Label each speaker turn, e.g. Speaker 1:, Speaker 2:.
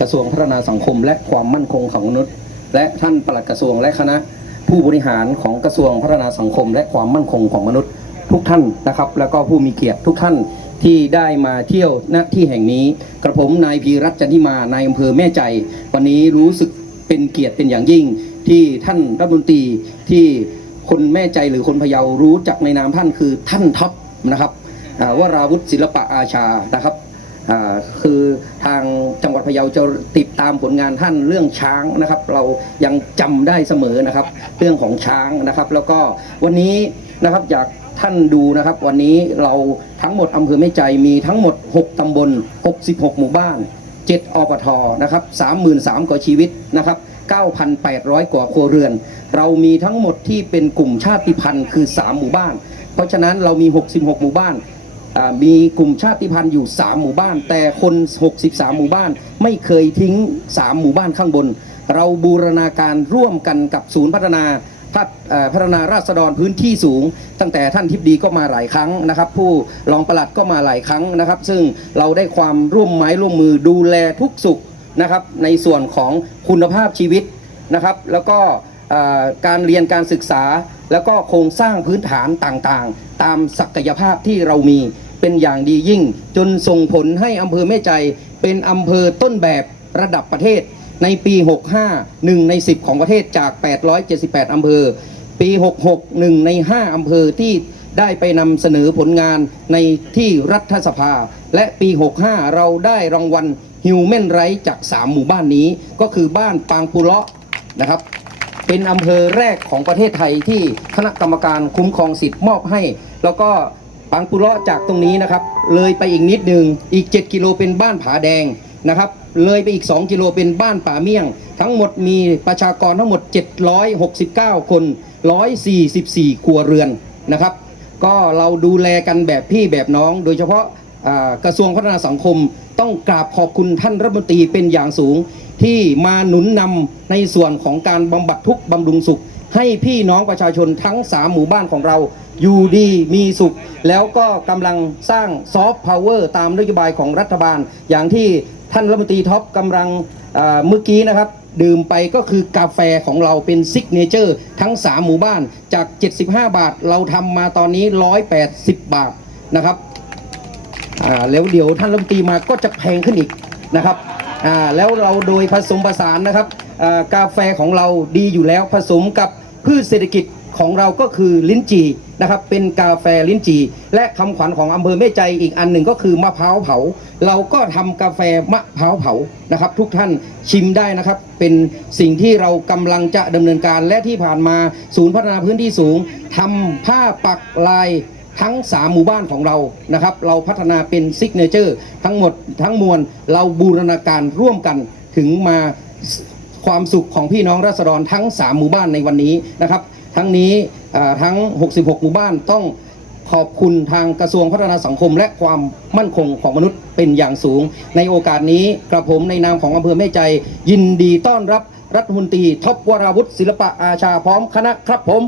Speaker 1: กระทรวงพัฒนาสังคมและความมั่นคงของมนุษย์ และท่านปลัดกระทรวงและคณะผู้บริหารของกระทรวงพัฒนาสังคม และความมั่นคงของมนุษย์ ทุกท่านนะครับ แล้วก็ผู้มีเกียรติทุกท่านที่ได้มาเที่ยวณที่แห่งนี้ กระผมนายพีรัตน์จันทิมานายอำเภอแม่ใจ วันนี้รู้สึกเป็นเกียรติเป็นอย่างยิ่ง ที่ท่านรัฐมนตรีที่คนแม่ใจหรือคนพะเยารู้จักในนามท่านคือท่านท็อปนะครับอ่าวราวุฒิศิลปะอาชานะครับ คือทางจังหวัดพะเยาจะติดตามผลงานท่านเรื่องช้างนะครับ เรายังจำได้เสมอนะครับ เรื่องของช้างนะครับ แล้วก็วันนี้นะครับอยากท่านดูนะครับ วันนี้เราทั้งหมดอำเภอแม่ใจมีทั้งหมด 6ตำบล 66 หมู่บ้าน 7 อปทนะครับ33,000กว่าชีวิตนะครับ9,800 กว่าครัวเรือน เรามีทั้งหมดที่เป็นกลุ่มชาติพันธุ์คือ 3 หมู่บ้าน เพราะฉะนั้นเรามี 66 หมู่บ้าน มีกลุ่มชาติพันธุ์อยู่ 3 หมู่บ้าน แต่คน 63 หมู่บ้าน ไม่เคยทิ้ง 3 หมู่บ้านข้างบน เราบูรณาการร่วมกันกับศูนย์พัฒนาพัฒนาราษฎรพื้นที่สูง ตั้งแต่ท่านทิพดีก็มาหลายครั้งนะครับ ผู้รองปลัดก็มาหลายครั้งนะครับ ซึ่งเราได้ความร่วมไม้ร่วมมือดูแลทุกสุขนะครับ ในส่วนของคุณภาพชีวิตนะครับ แล้วก็การเรียนการศึกษา แล้วก็โครงสร้างพื้นฐานต่างๆ ตามศักยภาพที่เรามี เป็นอย่างดียิ่ง จนส่งผลให้อำเภอแม่ใจ เป็นอำเภอต้นแบบระดับประเทศ ในปี 65 1 ใน 10 ของประเทศจาก 878 อำเภอ ปี 66 1 ใน 5 อำเภอที่ได้ไปนำเสนอผลงานในที่รัฐสภา และปี 65 เราได้รางวัล Human Rights จาก 3 หมู่บ้านนี้ ก็คือบ้านปางปุเลาะนะครับ เป็นอำเภอแรกของประเทศไทยที่คณะกรรมการคุ้มครองสิทธิ์มอบให้ แล้วก็ ปางปุเลาะจากตรงนี้นะครับ เลยไปอีกนิดหนึ่งอีก 7 กิโลเป็นบ้านผาแดงนะครับ เลยไปอีก 2 กิโลเป็นบ้านป่าเมี่ยง ทั้งหมดมีประชากรทั้งหมด 769 คน 144 ครัวเรือนนะครับ ก็เราดูแลกันแบบพี่แบบน้อง โดยเฉพาะกระทรวงพัฒนาสังคม ต้องกราบขอบคุณท่านรัฐมนตรีเป็นอย่างสูง ที่มาหนุนนำในส่วนของการบำบัดทุกข์บำรุงสุข ให้พี่น้องประชาชนทั้ง 3 หมู่บ้านของเรา อยู่ดีมีสุข แล้วก็กำลังสร้างซอฟต์พาวเวอร์ตามนโยบายของรัฐบาล อย่างที่ท่านรัฐมนตรีท็อปกำลังเมื่อกี้นะครับ ดื่มไปก็คือกาแฟของเราเป็นซิกเนเจอร์ทั้ง 3 หมู่บ้านจาก 75 บาทเราทำมาตอนนี้ 180 บาทนะครับแล้วเดี๋ยวท่านรัฐมนตรีมาก็จะแพงขึ้นอีกนะครับแล้วเราโดยผสมผสานนะครับกาแฟของเราดีอยู่แล้วผสมกับ พืชเศรษฐกิจของเราก็คือลิ้นจี่นะครับเป็นกาแฟลิ้นจี่และคำขวัญของอำเภอแม่ใจอีกอันหนึ่งก็คือมะพร้าวเผา เราก็ทำกาแฟมะพร้าวเผานะครับ ทุกท่านชิมได้นะครับ เป็นสิ่งที่เรากำลังจะดำเนินการและที่ผ่านมาศูนย์พัฒนาพื้นที่สูงทำผ้าปักลายทั้ง 3 หมู่บ้านของเรานะครับ เราพัฒนาเป็นซิกเนเจอร์ ทั้งหมดทั้งมวลเราบูรณาการร่วมกันถึงมา ความสุขของพี่น้องราษฎรทั้ง 3 หมู่บ้านในวันนี้นะครับ ทั้งนี้ทั้ง 66 หมู่บ้านต้องขอบคุณทางกระทรวงพัฒนาสังคม และความมั่นคงของมนุษย์เป็นอย่างสูง ในโอกาสนี้กระผมในนามของอำเภอแม่ใจ ยินดีต้อนรับรัฐมนตรีท็อปวราวุฒิศิลปะอาชาพร้อมคณะครับผม